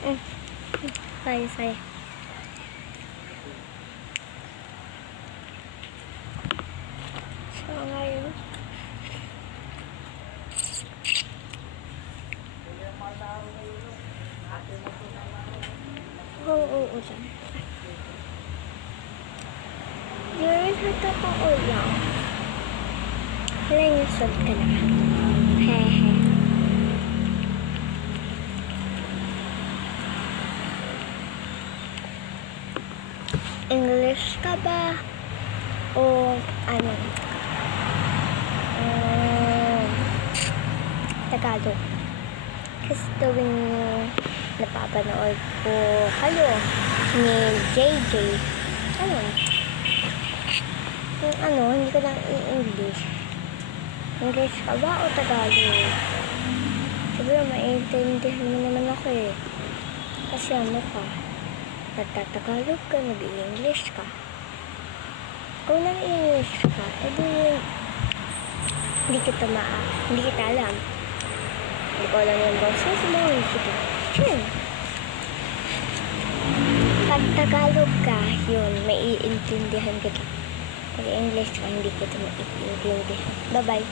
Saya. So, ngayon. Oo, dyan. Yun, hata pa ulang. Wala yung salt ka na. Hehe. English ka ba? O ano? Tagalog. Kasi tuwing napapanood ko kayo ni JJ. Hindi ko lang i-English. English ka ba o Tagalog? Siguro maintindihan mo naman ako eh. Kasi ka? Nagtatagalog ka, nag-i-English ka. Kung nag-i-English ka, edi hindi kita alam. Hindi ko alam yung boses mo, hindi kita. Pag Tagalog ka, yun, may iintindihan kita. Pag English ka, hindi kita maiintindihan. Bye-bye.